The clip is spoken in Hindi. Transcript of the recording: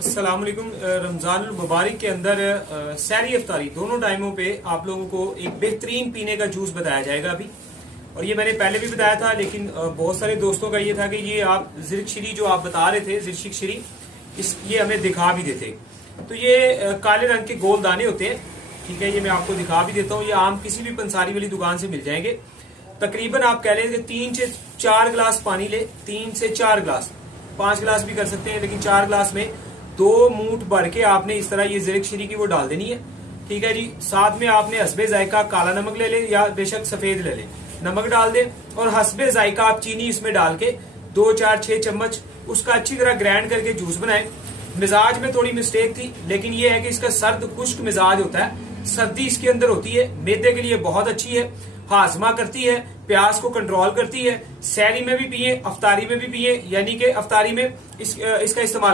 अस्सलाम वालेकुम। रमज़ान मुबारक के अंदर सहरी इफ्तारी दोनों टाइमों पे आप लोगों को एक बेहतरीन पीने का जूस बताया जाएगा अभी। और ये मैंने पहले भी बताया था, लेकिन बहुत सारे दोस्तों का ये था कि ये आप ज़िरकशरी जो आप बता रहे थे, ज़िरकशरी, ये हमें दिखा भी देते। तो ये काले रंग के गोल दाने होते हैं, ठीक है। ये मैं आपको दिखा भी देता हूँ। ये आम किसी भी पंसारी वाली दुकान से मिल जाएंगे। तकरीबन आप कह लें कि 3 से 4 गिलास पानी ले, 3 से 4 गिलास, 5 गिलास भी कर सकते हैं, लेकिन 4 गिलास में 2 मूठ भर के आपने इस तरह ये ज़िरकशरी की वो डाल देनी है, ठीक है जी। साथ में आपने हस्बे जायका काला नमक ले ले या बेशक सफेद ले ले, नमक डाल दे। और हस्बे जायका आप चीनी इसमें डाल के 2 4 6 चम्मच उसका अच्छी तरह ग्राइंड करके जूस बनाए। मिजाज में थोड़ी मिस्टेक थी, लेकिन ये है कि इसका सर्द खुश्क मिजाज होता है, सर्दी इसके अंदर होती है, मैदे के लिए बहुत अच्छी है, हाजमा करती है, प्यास को कंट्रोल करती है। सहरी में भी पिए, अफ्तारी में भी पिए, यानी कि अफ्तारी में इसका इस्तेमाल